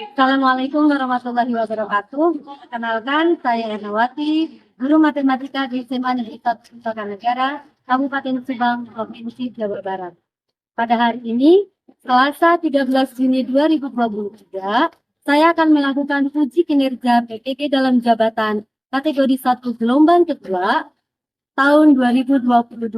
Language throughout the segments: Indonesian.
Assalamualaikum warahmatullahi wabarakatuh. Perkenalkan, saya Ernawati, guru matematika di SMA Negeri 1 Negara, Kabupaten Subang, Provinsi Jawa Barat. Pada hari ini, Selasa 13 Juni 2023, saya akan melakukan uji kinerja PPG dalam jabatan kategori 1 gelombang kedua tahun 2022.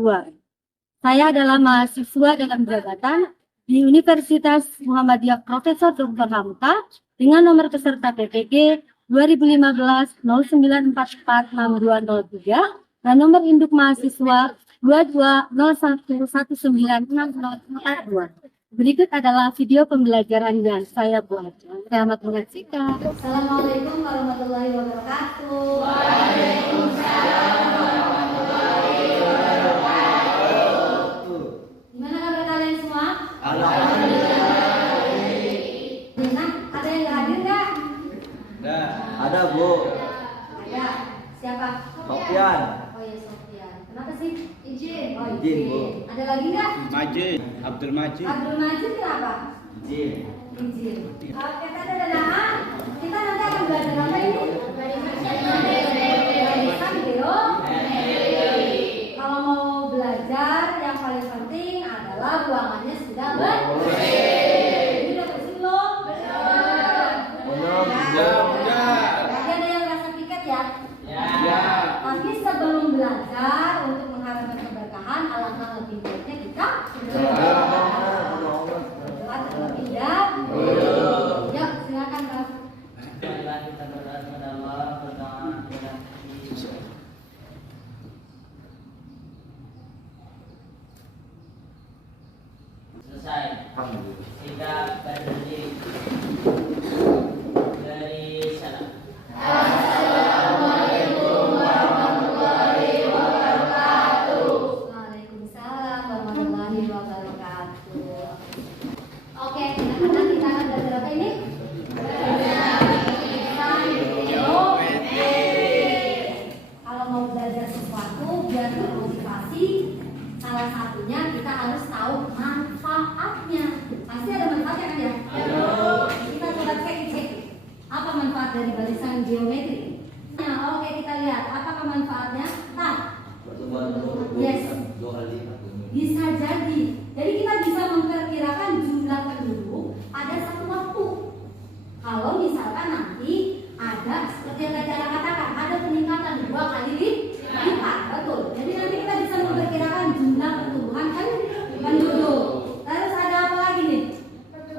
Saya adalah mahasiswa dalam jabatan di Universitas Muhammadiyah Profesor Dr. Hamka dengan nomor peserta PPG 2015-0944-6203 dan nomor induk mahasiswa 2201196042. Berikut adalah video pembelajaran yang saya buat. Selamat menyaksikan. Assalamualaikum warahmatullahi wabarakatuh. Gimana kabar kalian semua? Nah, ada yang nggak hadir nggak? Ada, Bu. Ada. Siapa? Sofian. Oh iya, Sofian. Kenapa sih? Izin. Oh, Izin, Bu. Ada lagi nggak? Majid, Abdul Majid. Abdul Majid kenapa? Izin. Izin. Oke, kita ada nama. Kita nanti akan belajar apa ini? Barisan geometri. Kalau mau belajar, yang paling penting adalah ruangannya sudah bersih. Ini udah bersih belum? Belum. Tadi ada yang rasa piket ya? Ya. Tapi sebelum belajar untuk mengharapkan keberkahan, alangkah lebih baiknya kita berdoa terlebih dahulu. Yuk, silakan Pak. Marilah kita berdoa kepada Allah pertolongan kepada selesai. Kita berdiri dari sana. Waalaikumsalam warahmatullahi wabarakatuh. Oke, anak-anak kita akan belajar apa ini? Barisan geometri. Kalau mau belajar sesuatu biar termotivasi, salah satunya kita harus tahu manfaatnya. Pasti ada manfaatnya kan ya? Kita coba cek apa manfaat dari barisan geometri. Nah, oke, kita lihat apakah manfaatnya. Nah, Pertumbuhan penduduk Yes. 2 kali lipat. bisa jadi. Jadi kita bisa memperkirakan jumlah penduduk pada satu waktu. Kalau misalkan nanti ada seperti yang tadi Ana katakan, ada peningkatan 2 kali lipat, betul. Jadi nanti kita bisa memperkirakan jumlah pertumbuhan penduduk. Terus ada apa lagi nih?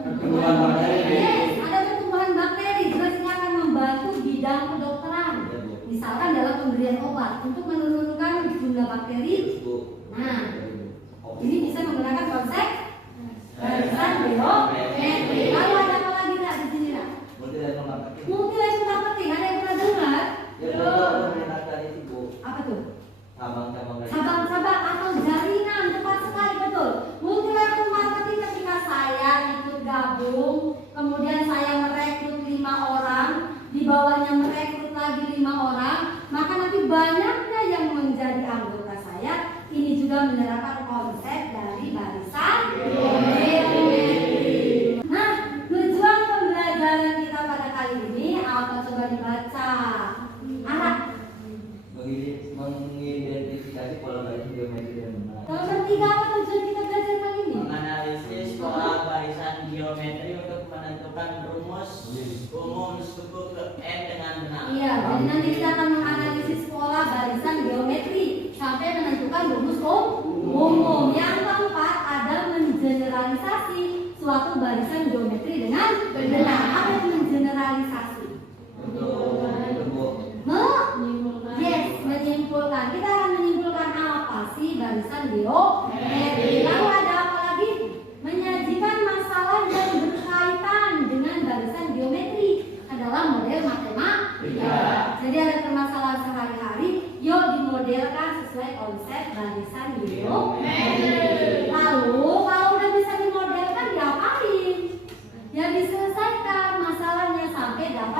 Pertumbuhan bakteri. Yes, ada pertumbuhan bakteri. Jelas ini akan membantu bidang kedokteran. Misalkan dalam pemberian obat untuk menurunkan jumlah bakteri. Bu. Nah, ini bisa menggunakan konsep barisan geometri. Lalu ada apa lagi Nak di sini Nak? Multilevel marketing. Multilevel marketing. Ada yang pernah dengar? Ya, betul. Menyenangkan itu, Bu. Apa tuh? Cabang-cabang dari Cabang-cabang atau jaringan, tepat sekali, betul. Multilevel marketing ketika saya ikut gabung, kemudian saya merekrut 5 orang, di bawahnya merekrut lagi 5 orang, maka nanti banyaknya yang menjadi anggota saya. Ini juga menerapkan konsep dari barisan geometri. Nah, tujuan pembelajaran kita pada kali ini apa, coba dibaca. Anak, mengidentifikasi pola barisan geometri dan benar. kalau bertiga apa tujuan kita belajar kali ini? Menganalisis pola barisan geometri untuk menentukan rumus umum suku ke N dengan benar. Iya, jadi nanti kita akan menganalisis pola barisan geometri sampai menentukan rumus umum. Yang keempat ada mengeneralisasi suatu barisan geometri dengan benar. Apa yang mengeneralisasi? Yes, menyimpulkan. Kita akan menyimpulkan apa sih barisan geometri. Lalu ada apa lagi? Menyajikan masalah yang berkaitan dengan barisan geometri adalah model matematika. Jadi ada permasalahan sehari-hari, yuk dimodelkan sesuai konsep barisan geometri. Lalu kalau udah bisa dimodelkan diapain? Ya diselesaikan masalahnya sampai dapat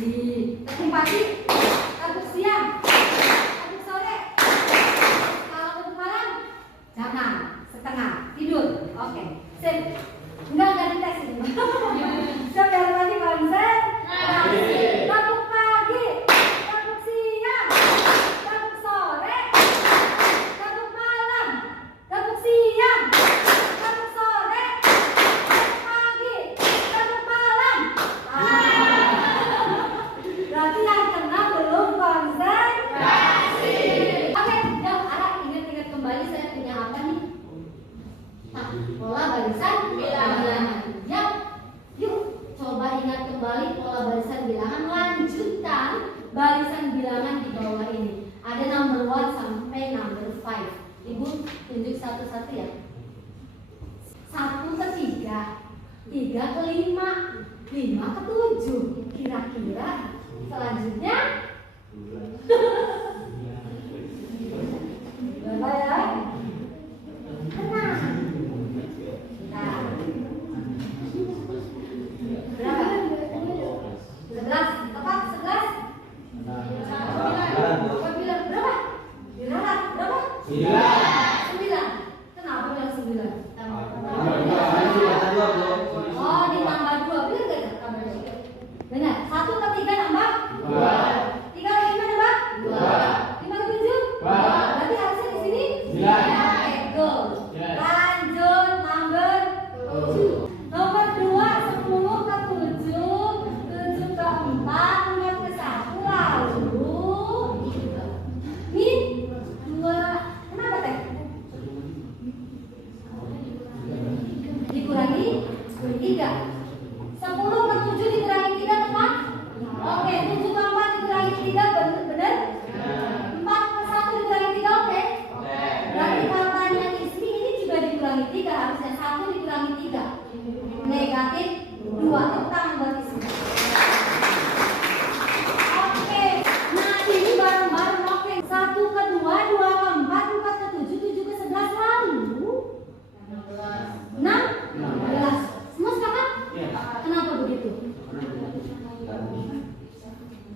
Tepung pagi, tepung siang, tepung sore. Kalau tepung malam, jangan setengah tidur. Oke, sip. Enggak dites ini. Sampai lagi konsen. Tepung pagi, tepung siang, tepung sore, tepung malam, tepung siang, tepung sore, tepung pagi, tepung malam. Berarti yang kena belum konsentrasi. Oke, yuk anak ingat-ingat kembali saya punya apa nih? Nah, pola barisan bilangan. Yuk, yuk coba ingat kembali pola barisan bilangan lanjutan barisan bilangan di bawah ini. Ada number 1 sampai number 5. Ibu tunjuk satu-satu ya. 1 ke 3, 3 ke 5, 5 ke 7. Kira-kira selanjutnya berapa ya? Tenang. Nah. Berapa? 11. Tepat 11? Berapa? Berapa? 9. Kenapa bilang 9? Oh, ditambah 2. Benar nggak? Tambah 2. Benar. 1 ke 3 nambah 2. 3 ke 5 nambah 2. 5 ke 7? Berarti harusnya di sini 9. Oke, go. Lanjut number 7. Nomor 2, 10 ke 7, 7 ke 4, 4 ke 1, lalu ini 2. Kenapa teh? Dikurangi 3. 10 ke 7 dikurangi 3 tepat? Oke, 7 ke 4 dikurangi 3 benar? 4 ke 1 dikurangi 3 oke? Berarti katanya istri ini juga dikurangi 3, harusnya 1 dikurangi 3. Negatif 2. Tepuk tangan buat istri. Oke, nah ini bareng-bareng oke. 1 ke 2, 2 ke 4, 4 ke 7, 7 ke 11 lalu 16. Semua sepakat? Kenapa begitu?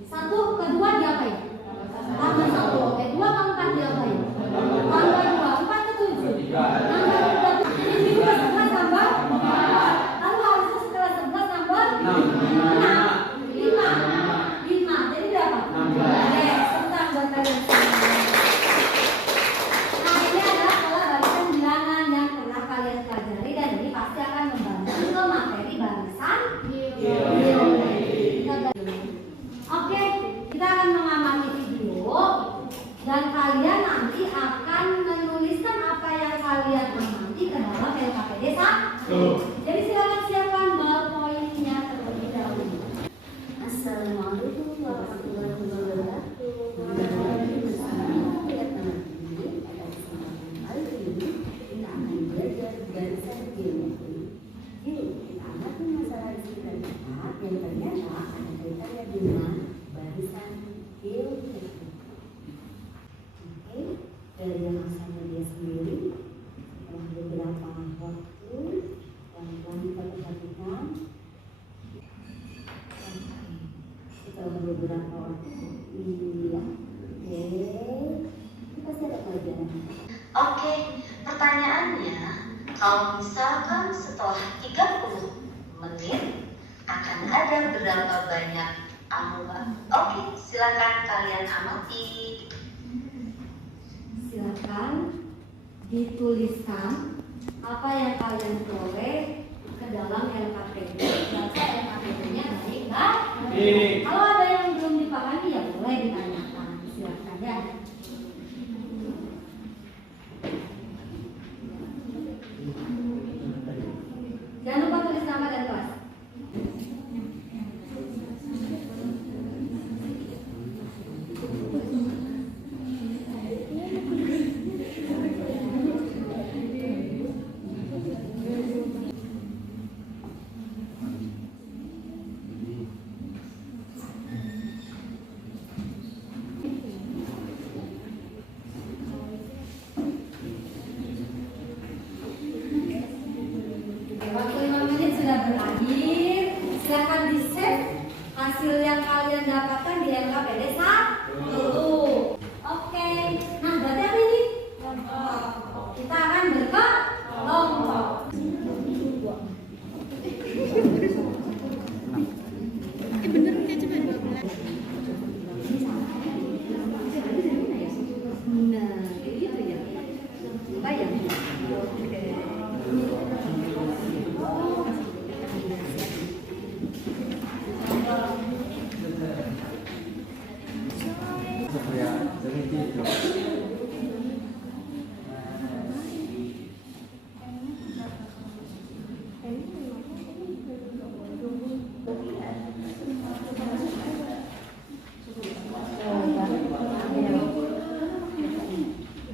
1 ke 2 diapain? Tambah 1. Oke, 2 ke 4 diapain? Tambah 2. 4 ke 7. Tambah 2. Ini juga 11 tambah 4. Lalu harusnya setelah 11 tambah 5. Jadi berapa? 16. Yes, tentang buat kalian semua. Nah, ini adalah pola barisan bilangan yang pernah kalian pelajari dan ini pasti akan membantu ke materi barisan geometri. Oke, kita akan mengamati video dan kalian nanti akan menuliskan apa yang kalian amati ke dalam LKPD 1. Jadi silakan siapkan ballpoint-nya terlebih dahulu. Assalamualaikum warahmatullahi wabarakatuh. Kita akan belajar barisan geometri. Yuk, kita amati masalah yang ternyata ada kaitannya dengan barisan geometri. Oke, dari yang asalnya dia sendiri, setelah beberapa waktu, pelan-pelan kita perhatikan. Setelah beberapa waktu, iya, oke, ini pasti ada pelajaran. Oke, pertanyaannya, kalau misalkan setelah 30 menit akan ada berapa banyak amukan? Oke, silakan kalian amati. Silakan dituliskan apa yang kalian peroleh ke dalam LKPD. Baca LKPD-nya baik, Mbak. Kalau ada yang belum dipahami ya boleh ditanyakan. Silakan ya. Jangan lupa tulis nama dan kelas. kalian dapatkan di LKPD 1. Oke, nah berarti apa ini? Kita akan berkelompok. Nah, gitu ya. Bayang.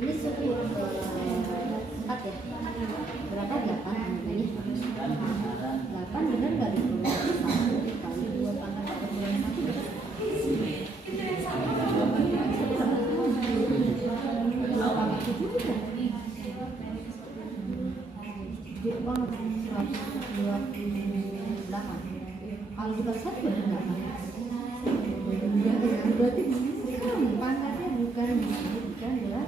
Ini suku 4 ya? Berapa 8 namanya? 8 bener nggak itu? 1 kali 2 pangkat 1. Gede banget 128. Kalau kita set bener nggak? Berarti pangkatnya bukan ya.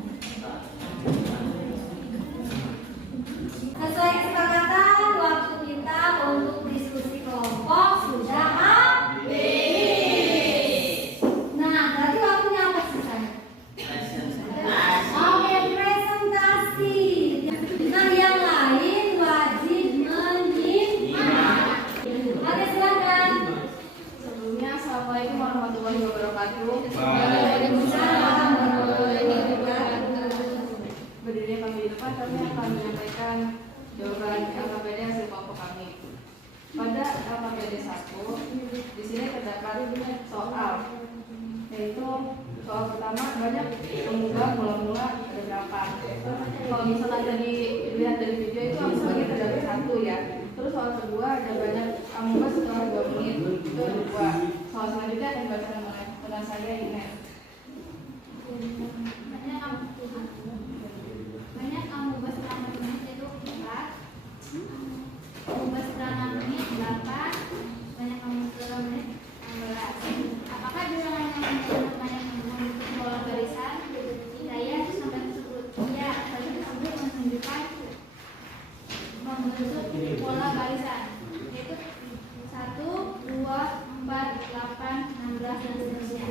Sesuai kesepakatan, waktu kita untuk diskusi kelompok sudah habis. Nah, berarti waktunya apa sisanya? Oke, presentasi. Nah, yang lain wajib menyimak. Oke, silakan. Sebelumnya, Assalamualaikum warahmatullahi wabarakatuh. Waalaikumsalam warahmatullahi wabarakatuh. Berdiri kami di depan, kami akan menyampaikan jawaban LKPD hasil kelompok kami. Pada LKPD 1, di sini terdapat soal, yaitu soal pertama banyak mengubah mula-mula ada berapa. Kalau misalnya tadi dilihat dari video itu langsung terdapat 1 ya. Terus soal kedua ada banyak mengubah setelah 2 menit, itu ada 2. Soal selanjutnya akan dibacakan oleh teman saya Ines. Banyak amubah setelah 6 menit itu 4, amubah setelah 6 menit 8, banyak amubah setelah 6 menit 16. Apakah bilangan yang banyak membentuk pola barisan? Saya sampai tersebut ya, tadi tersebut menunjukkan membentuk pola barisan, yaitu 1, 2, 4, 8, 16 dan seterusnya.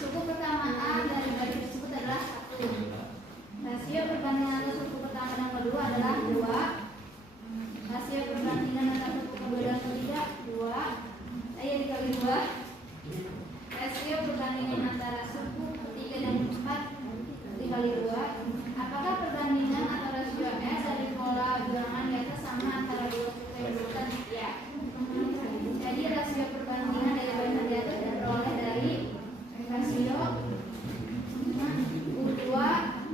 Suku pertama A dari baris tersebut adalah 1. Rasio perbandingan antara suku pertama dan kedua adalah 2. Rasio perbandingan antara suku kedua dan ketiga 2. Saya dikali 2. Rasio perbandingan antara suku ketiga dan keempat dikali 2. Apakah perbandingan atau rasio S dari pola bilangan di atas sama antara dua suku yang disebutkan? Ya. Jadi rasio perbandingan dari baris di atas diperoleh dari rasio U2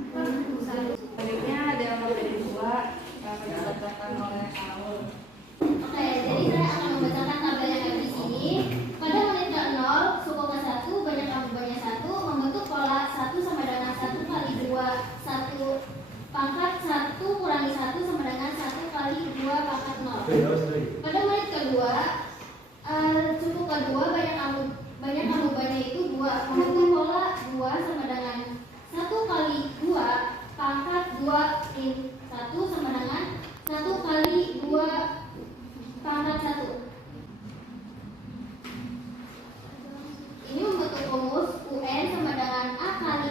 per U1. Selanjutnya ada LKPD 2 yang akan dibacakan oleh Aul. Oke, jadi saya akan membacakan tabel yang ada di sini. Pada menit ke-0, suku ke-1 banyak amubahnya 1 membentuk pola 1 sama dengan 1 kali 2 1 pangkat 1 kurangi 1 sama dengan 1 kali 2 pangkat 0. Pada menit kedua, suku kedua banyak amubahnya itu 2 membentuk pola 2 sama dengan 1 kali 2 pangkat 2 min 1 sama dengan 1 kali 2 pangkat 1. Ini membentuk rumus UN sama dengan A kali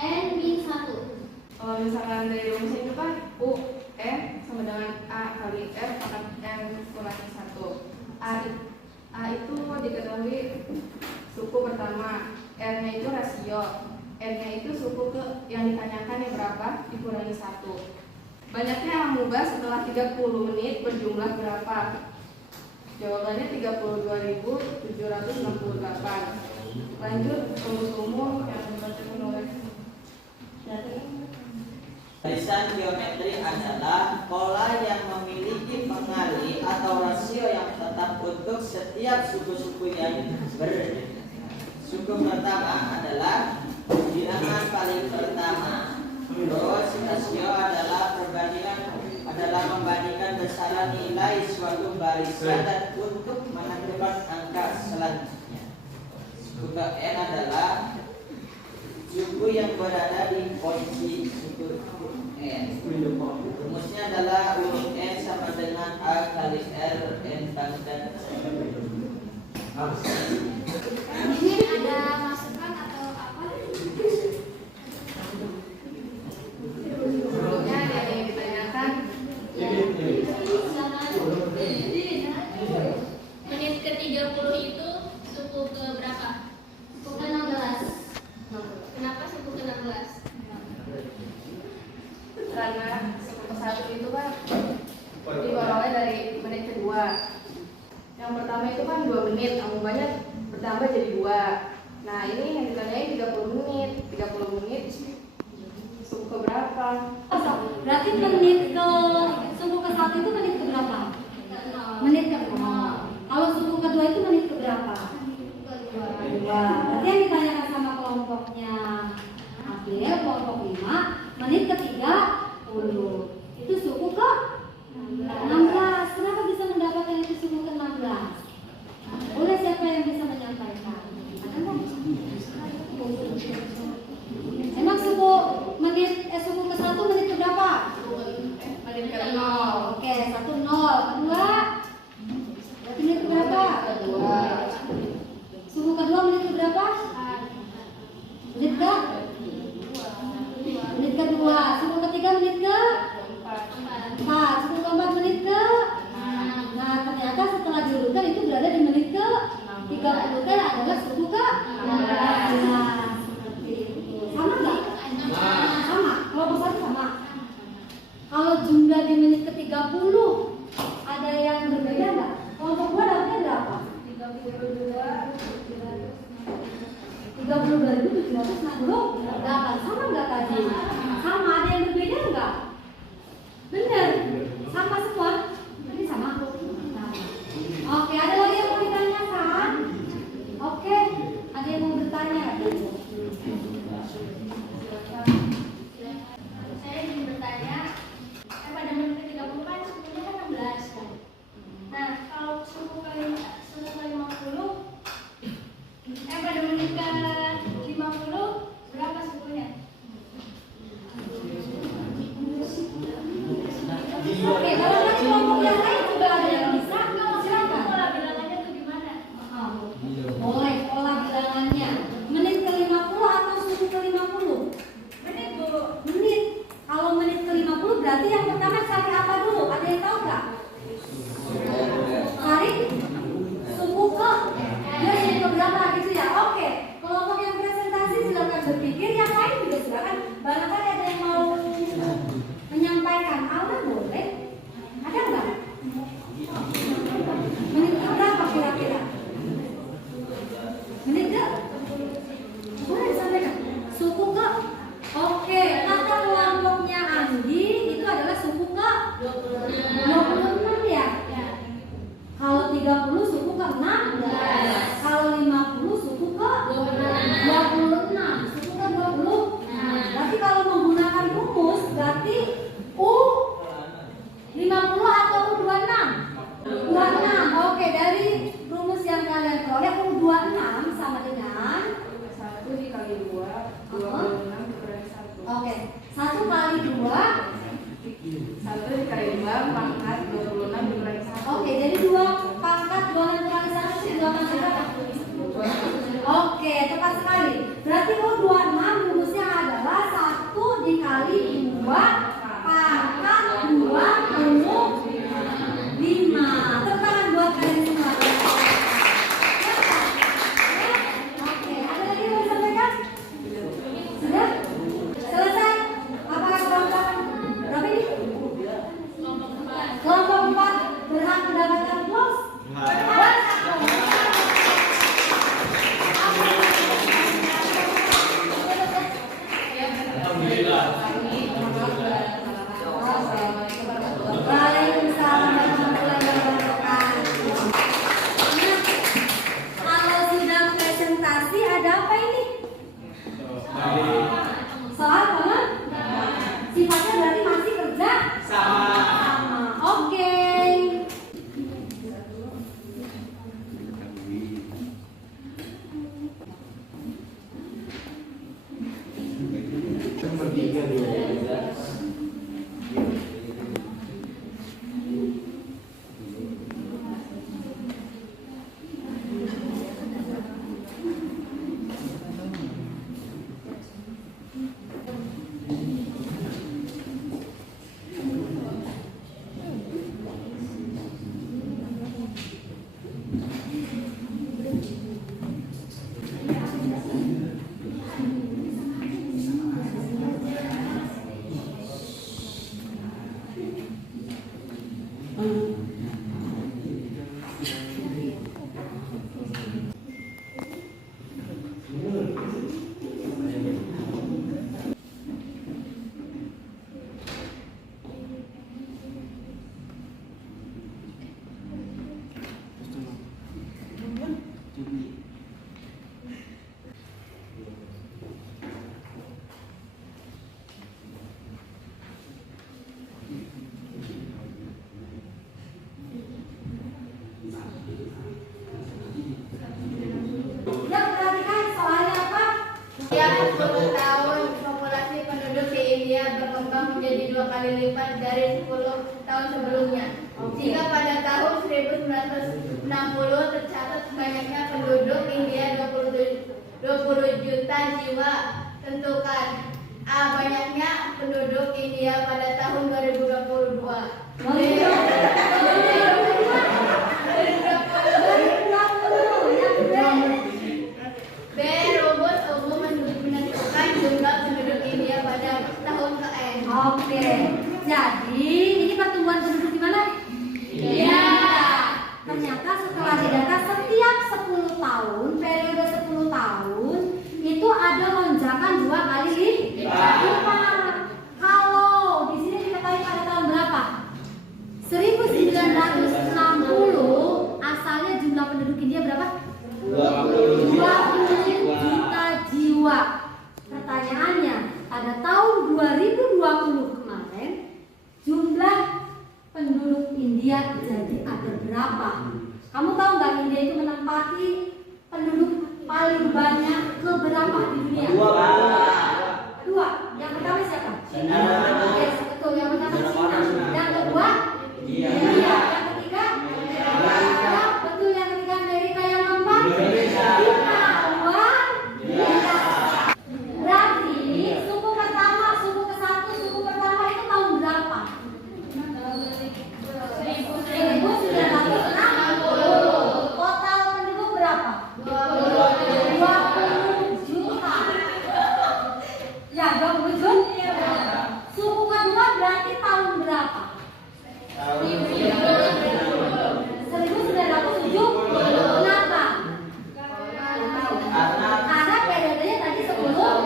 N min 1. Kalau misalkan dari rumusnya itu kan UN sama dengan A kali R pangkat N kurangi 1. A itu diketahui suku pertama, R-nya itu rasio, N-nya itu suku yang ditanyakan yang berapa dikurangi 1. Banyaknya amubah setelah 30 menit berjumlah berapa? Jawabannya 32.768. Lanjut rumus umum yang dibacakan oleh Barisan geometri adalah pola yang memiliki pengali atau rasio yang tetap untuk setiap suku-suku yang berbeda. Suku pertama adalah bilangan paling pertama. Terus rasio adalah membandingkan besaran nilai suatu barisan dan untuk menentukan angka selanjutnya. Suku ke N adalah suku yang berada di posisi suku N. Rumusnya adalah urut N sama dengan A kali R N pangkat Ini ada masukan atau apa? Sebelumnya ada yang ditanyakan. Menit ke-30 itu suku ke berapa? Suku ke-16. Kenapa suku ke-16? Karena suku ke-1 itu kan dimulai dari menit kedua. Yang pertama itu kan 2 menit, anggapannya bertambah jadi 2. Nah ini yang ditanyain 30 menit. 30 menit suku ke berapa? Berarti menit ke suku ke-1 itu menit ke berapa? Menit ke berapa? Kalau suku kedua itu menit ke berapa? Kedua. Berarti yang ditanyakan sama kelompoknya April, kelompok 5, menit ke 30. Itu suku ke 16. Kenapa bisa mendapatkan itu suku ke 16? Boleh siapa yang bisa menyampaikan? Ada nggak? Emang suku suku ke-1 menit ke berapa? Menit ke 0. Oke, 1 0. Kedua berarti menit ke berapa? Kedua. Suku kedua menit ke berapa? Menit ke? Menit kedua. Suku ketiga menit ke? 4. Suku keempat menit ke? Nah, ternyata setelah diurutkan itu berada di menit ke 30 kan adalah suku ke? Nah, seperti itu. Sama nggak? Sama. Kelompok 1 sama. Kalau jumlah di menit ke 30 ada yang berbeda nggak? Kelompok 2 dapatnya berapa? 32.768. Sama nggak tadi? Sama. Ada yang berbeda nggak? Bener. Sama semua. Berarti sama. Oke, ada lagi yang mau ditanyakan? Oke, ada yang mau bertanya? Saya ingin bertanya, pada menit ke-30 kan sukunya kan 16 kan? Nah, kalau suku ke-50 pada menit ke-50 berapa sukunya? Oke, kalau dari kelompok yang lain juga ada yang bisa, silakan. Pola bilangannya tuh gimana? Boleh pola bilangannya. Menit ke-50 atau suku ke-50? Menit Bu. Menit. Kalau menit ke-50 berarti yang pertama cari apa dulu? Ada yang tahu nggak? Cari suku ke? Dia suku ke berapa gitu ya? Oke. Kelompok yang presentasi silakan berpikir, yang lain juga silakan. Barangkali ada yang mau menyampaikan. Aula boleh? Ada nggak? Menit ke berapa kira-kira? Menit ke? Boleh disampaikan. Suku ke? Oke, kata kelompoknya Andi itu adalah suku ke 26 ya? Kalau 30 suku ke 16. Kalau 50 suku ke 26. Suku ke 20. Berarti kalau menggunakan rumus berarti U 50 atau U 26? 26. Oke, dari rumus yang kalian peroleh U 26 sama dengan 1 dikali 2, 26 dikurangi 1. oke, 1 kali 2. 1 dikali 2 pangkat 26 dikurangi 1. Oke, jadi 2 pangkat 26 kali 1 itu 2 pangkat berapa? Oke, tepat sekali. Berarti U26 rumusnya adalah 1 dikali 2 pangkat 25. Tepuk tangan buat kalian semua. Oke, ada lagi yang mau disampaikan? Sudah? Selesai? Apakah kelompok berapa ini? Kelompok 4 berhak mendapatkan plus? 10 tahun populasi penduduk di India berkembang menjadi 2 kali lipat dari 10 tahun sebelumnya. Jika pada tahun 1960 tercatat banyaknya penduduk India 20 juta jiwa, tentukan A. Banyaknya penduduk India pada tahun 2022. B. Rumus umum menentukan jumlah penduduk India pada tahun ke-N. Oke. Jadi ini pertumbuhan penduduk di mana? Iya. Ternyata setelah didata setiap 10 tahun, periode 10 tahun itu ada lonjakan 2 kali lipat. Kalau di sini diketahui pada tahun berapa? 1960 asalnya jumlah penduduk India berapa? 20 juta jiwa. Pertanyaannya, pada tahun 2020 kemarin jumlah penduduk India jadi ada berapa? Kamu tahu nggak India itu menempati penduduk paling banyak keberapa di dunia? Dua. Yang pertama siapa? Cina. Yes, betul. Yang pertama Cina. Yang kedua? India. Yang ketiga? Amerika. Betul. Yang ketiga Amerika. Yang keempat? Indonesia. Kita. Luar biasa. Berarti suku pertama, suku ke-1, suku pertama itu tahun berapa? 1960. Total penduduk berapa? 20 juta. Ya, 20 juta. Suku kedua berarti tahun berapa? 1970. Kenapa? Karena periodenya tadi 10 tahun.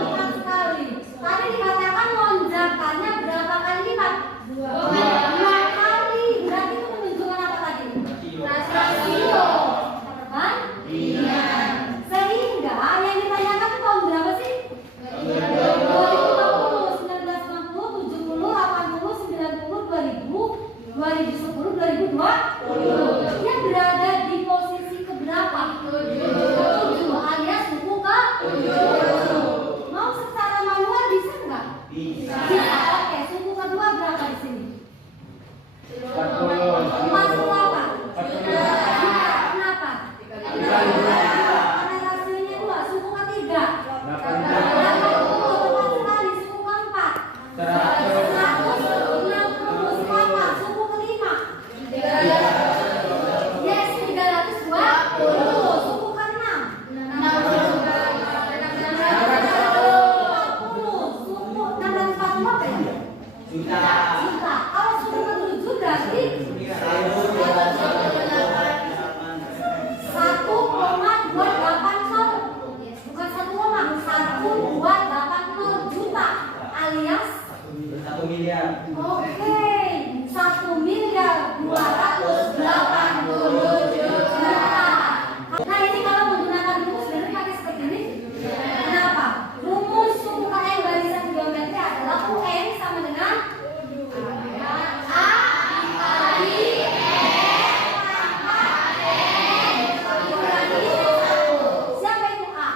Tepat sekali. Tadi dikatakan lonjakannya berapa kali lipat? 2 kali. Berarti itu menunjukkan apa tadi? Rasio. Teman? Iya. Sehingga yang ditanyakan itu tahun berapa sih? 2040, 1960, 70, 80, 90, 2000, 2010, 2020. Dia berada di posisi keberapa? 7 alias suku ke-7. Mau secara manual bisa nggak? Bisa. Oke, suku kedua berapa di sini? 48. Kenapa? Karena rasionya 2. Suku ketiga 80. Tepat sekali. Suku keempat 160. Sepakat. Suku kelima yes 320. Suku keenam 640. Suku 640 apa ya? Juta. Juta. Kalau suku ke-7 berarti 1,280. Bukan 1,280 juta alias 1 miliar. oke 1.280 juta. Nah ini kalau menggunakan rumus sebenarnya pakai seperti ini. Kenapa? Rumus suku KN barisan geometri adalah UN sama dengan A kali siapa itu A? Siapa itu R?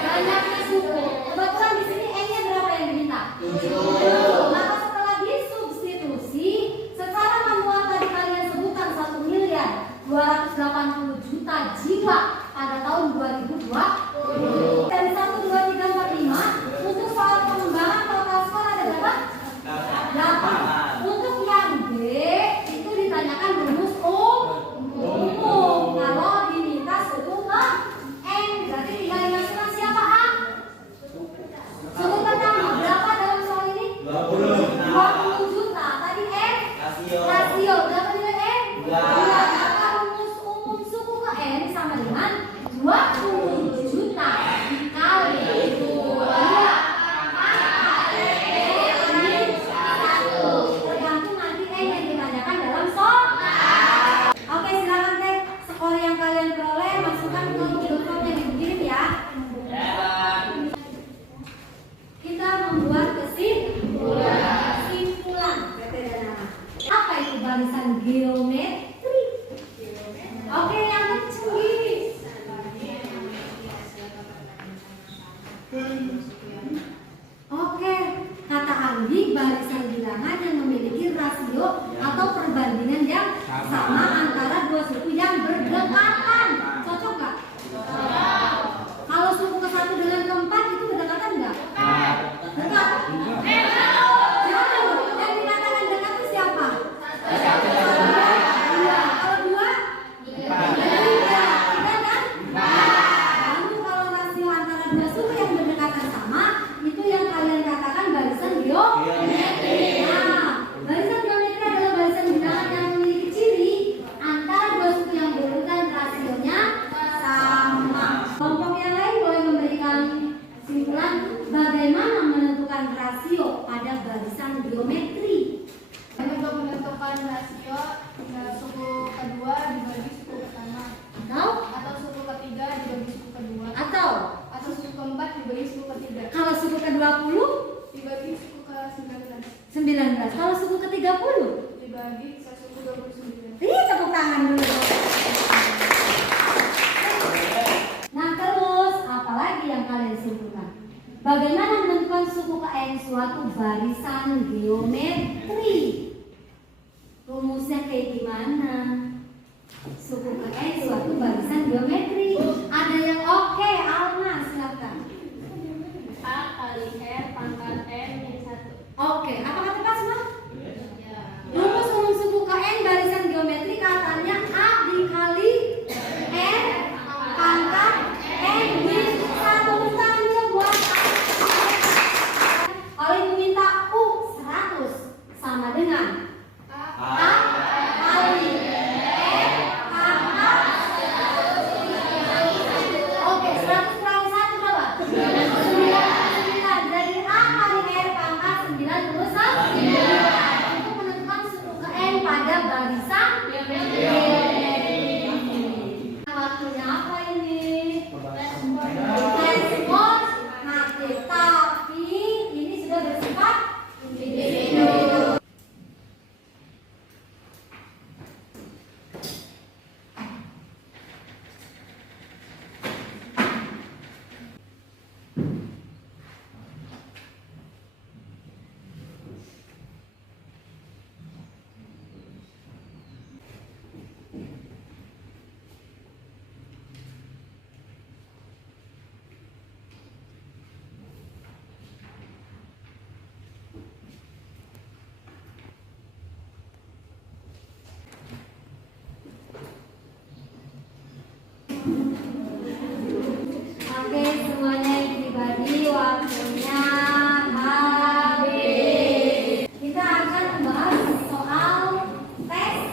Banyaknya suku. Kebetulan di sini N-nya berapa yang diminta? 7. Maka setelah disubstitusi, secara manual tadi kalian sebutkan 1.280 juta jiwa pada tahun 2020. Dari 1, 2, 3, 4, 5 untuk soal pengembangan total skor ada berapa? 8. Untuk yang B itu ditanyakan rumus umum. Kalau diminta suku ke N berarti tinggal dimasukkan siapa A? Suku pertama berapa dalam soal ini? 20 juta. Tadi N rasio berapa nilai N? 2. Maka rumus umum suku ke N sama dengan 20 juta dikali 2 kali 1. Tergantung nanti N yang ditanyakan dalam soal. Oke, silakan teh skor yang kalian peroleh masukkan ke Google Form yang dikirim ya. Kita membuat kesimpulan. Apa itu barisan geometri? menentukan rasio suku kedua dibagi suku pertama, atau suku ketiga dibagi suku kedua, atau suku keempat dibagi suku ketiga, kalau suku ke-20 dibagi suku ke-19, 19. Kalau suku ke-30 dibagi suku 29. tepuk tangan dulu. Nah terus apalagi yang kalian simpulkan? Bagaimana menentukan suku ke-n suatu barisan geometri? Rumusnya kayak gimana? Suku ke-n suatu barisan geometri. Ada yang oke, Alma silakan. A kali R pangkat N min 1. Oke, apakah tepat semua? Rumus umum suku KN barisan geometri katanya A dikali R pangkat N min 1. Tangannya buat kalau ibu minta U 100 sama dengan A kali R pangkat. Oke, 100 kurang 1 berapa? 9. Jadi A kali R pangkat 9 terus 9. Untuk menentukan suku KN pada barisan geometri. Waktunya apa ini? Respon aktif, tapi ini sudah bersifat individu. Oke, semuanya yang pribadi waktunya habis. Kita akan membahas soal tes.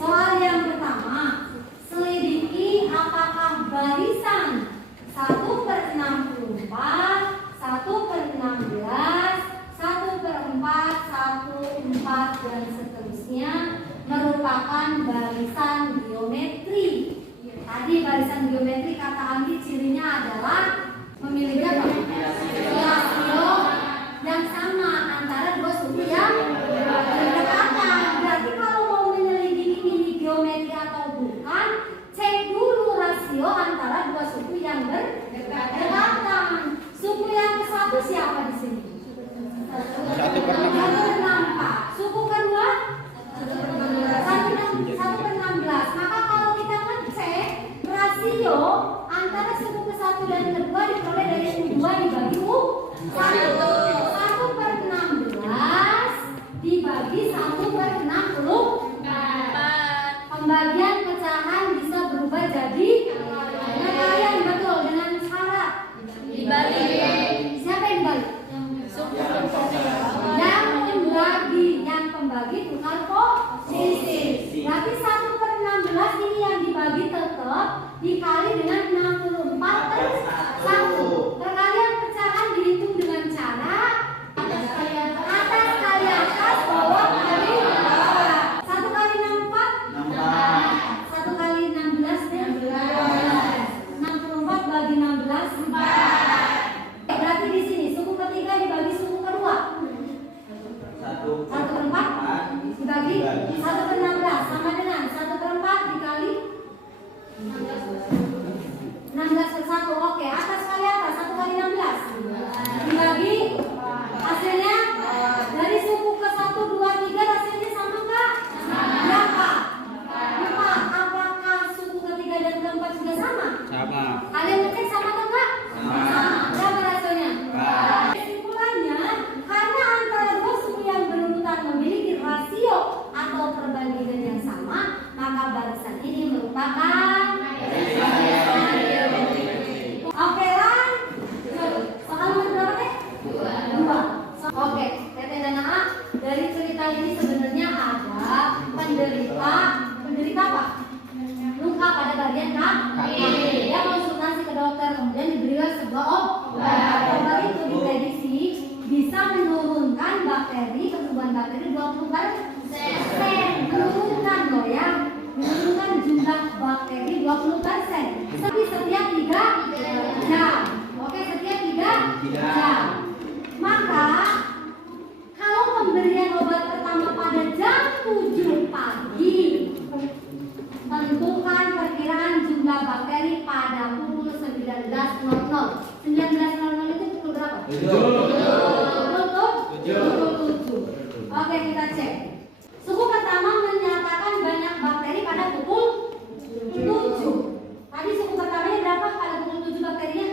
Soal yang pertama, selidiki apakah barisan 1/64, 1/16, 1/4, 1/4 dan seterusnya merupakan barisan geometri. Tadi barisan geometri kata Andi cirinya adalah memiliki apa? Rasio yang sama antara dua suku yang berdekatan. Berarti kalau mau menyelidiki ini geometri atau bukan, cek dulu rasio antara dua suku yang berdekatan. Suku yang ke-1 siapa di sini? 1/64. Suku kedua 1/16. Maka kalau kita ngecek rasio antara suku ke-1 dan ke-2 diperoleh dari U2 dibagi U1. 1/16 dibagi 1/64. Pembagian pecahan bisa berubah jadi kalian betul dengan syarat dibalik. Siapa yang dibalik? Yang membagi, yang pembagi tukar posisi. Berarti 1/16 ini yang dibagi tetap dikali dengan 64/1. Perkalian pecahan dihitung dengan cara atas kali atas, bawah kali bawah. 1 kali 64 1 kali 16 64 bagi 16 4. Berarti di sini suku ketiga dibagi suku kedua 1/4 dibagi 1/16 sama dengan 1/4 dikali 16/1. Oke, atas kali atas 1 kali 16 dibagi hasilnya dari suku ke-1, 2, 3 hasilnya sama enggak? Berapa? 4. Apakah suku ketiga dan keempat juga sama? Sama. Kalian ngecek sama atau enggak? Sama. Berapa rasionya? Kesimpulannya, karena antara dua suku yang berurutan memiliki rasio atau perbandingan yang sama, maka barisan ini merupakan oke lanjut. Soal nomor berapa teh? 2. Oke, Teteh dan A, dari cerita ini sebenarnya ada penderita apa? Luka pada bagian kaki. Dia konsultasi ke dokter, kemudian diberikan sebuah obat. Obat itu diprediksi bisa menurunkan bakteri, pertumbuhan bakteri bakteri 20%. Menurunkan loh ya. Menurunkan jumlah bakteri 20%. Tapi setiap 3 jam. Oke, setiap 3 jam. Maka kalau pemberian obat pertama pada jam 7 pagi, tentukan perkiraan jumlah bakteri pada pukul 19.00. 19.00 itu pukul berapa? 7. Oke, kita cek. Suku pertama menyatakan banyak bakteri pada pukul 7. Tadi suku pertamanya berapa pada pukul 7 bakterinya?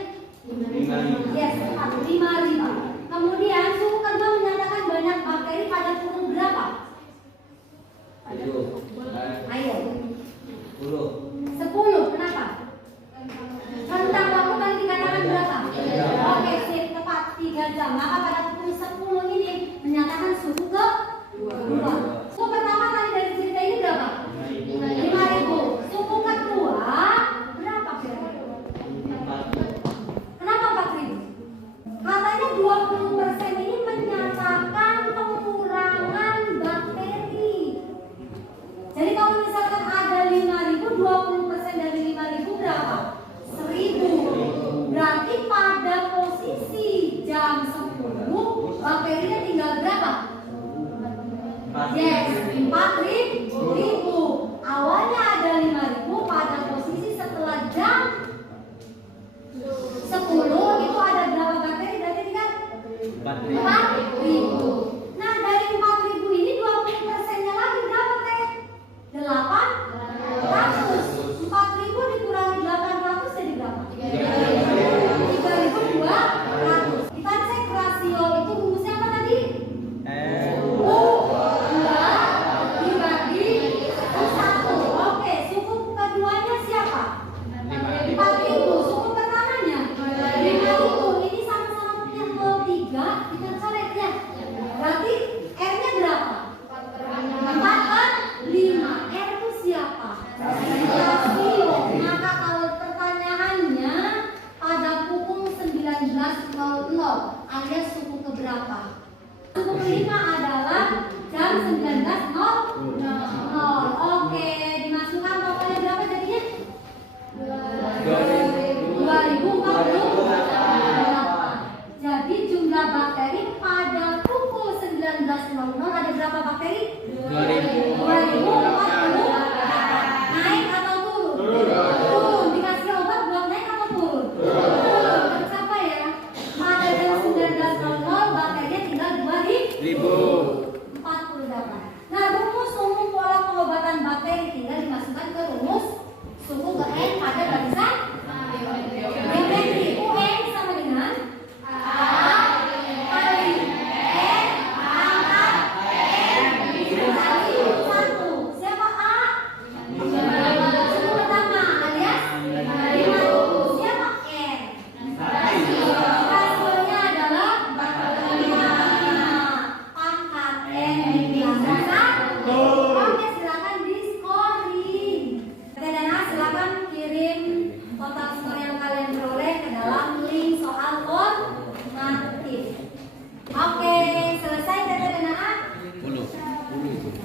5.000. Yes, 5.000. Kemudian suku kedua menyatakan banyak bakteri pada pukul berapa? Ayo. 10. Kenapa? Rentang waktu tadi dikatakan berapa? Oke, sip, tepat 3 jam. Maka pada pukul 10 ini menyatakan suku ke 2. Suku pertama tadi dari cerita ini berapa? 5.000. Suku kedua berapa kira-kira? Kenapa 4.000? Katanya 20% ini menyatakan pengurangan bakteri. Jadi kalau misalkan ada 5.000, 20% dari 5.000 berapa? 1.000. Berarti pada posisi jam 10 bakterinya tinggal berapa? Yes, 4.000. Awalnya ada 5.000, pada posisi setelah jam 10 itu ada berapa bakteri? Berarti tinggal 4.000. Nah, dari 4.000 ini 20%-nya lagi berapa teh? 800. 4.000 dikurangi 800 jadi berapa? 3.200. Kita cek rasio itu rumusnya apa tadi? dibagi 1. Oke, suku keduanya siapa? 4.000. Suku pertamanya 5.000. Ini sama-sama punya 03. Kita coret ya. Berarti R-nya berapa? 4 kan 5. R itu siapa? Rasio. Maka kalau pertanyaannya pada pukul 19.00 alias suku keberapa? Suku kelima adalah jam 19.00. Oke, dimasukkan totalnya berapa jadinya? 2048. Jadi jumlah bakteri pada pukul 19.00 ada berapa bakteri? 2048. Naik atau turun? Turun. Dikasih obat buat naik atau turun? Turun. Tercapai ya. Pada jam 19.00 bakterinya tinggal 2.048. Nah, rumus umum pola pengobatan bakteri tinggal dimasukkan ke rumus suku ke N pada barisan geometri. UN sama dengan A kali N pangkat N dikali 1. Siapa A? Suku pertama alias 5.000. Siapa N? Rasionya adalah 5 pangkat N dikali 1. Oke, silakan di scoring. Dan A silakan kirim total skor yang kalian peroleh ke dalam link soal formatif. Oke, selesai kata dan A.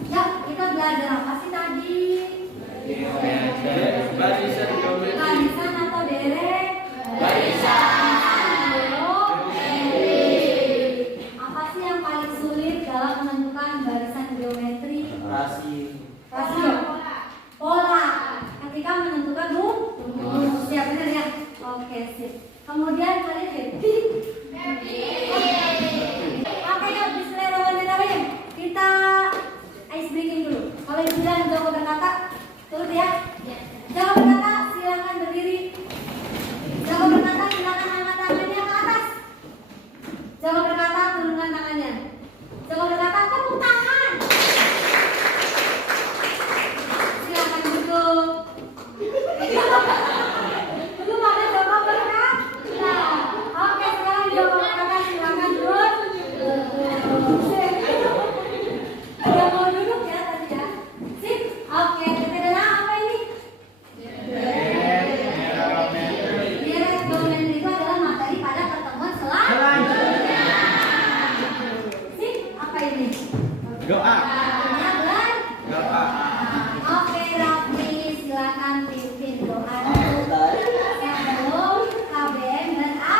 Ya, kita belajar apa sih tadi? Barisan atau derek? Barisan. Apa sih yang paling sulit dalam menentukan barisan geometri? Rasio. Pola. Ketika menentukan rumus. Siap, benar ya? Oke, sip. Kemudian kalian happy? Oke, yuk, bismillahirrahmanirrahim. Kita ice breaking dulu. Kalau yang bilang jago berkata, turut ya. Jago berkata, silakan berdiri. Jago berkata, silakan angkat tangannya ke atas. Jago berkata, turunkan tangannya. Jago berkata, tepuk tangan. Silakan duduk. Belum ada jago berkata. Oke, sekarang jago berkata, silakan duduk. Ada mau duduk ya tadi ya. Sip. Oke, kita apa ini? Doa. Artinya Doa. Oke, Raffi, silakan pimpin doa yang belum KBM dan A.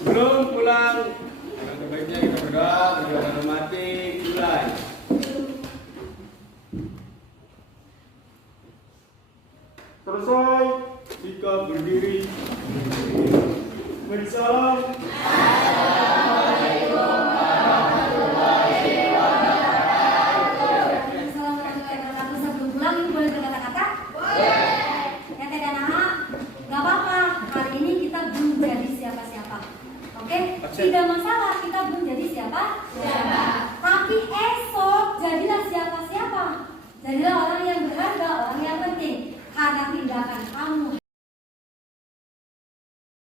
Sebelum pulang, yang terbaiknya kita berdoa mati, mulai. Selesai, jika berdiri. Bersalam. Sebelum pulang, ibu boleh berkata-kata? Ya tidak nama, nggak apa-apa. Hari ini kita belum jadi siapa-siapa. Oke? Tidak masalah kita belum jadi siapa? Tapi esok jadilah siapa-siapa. Jadilah orang yang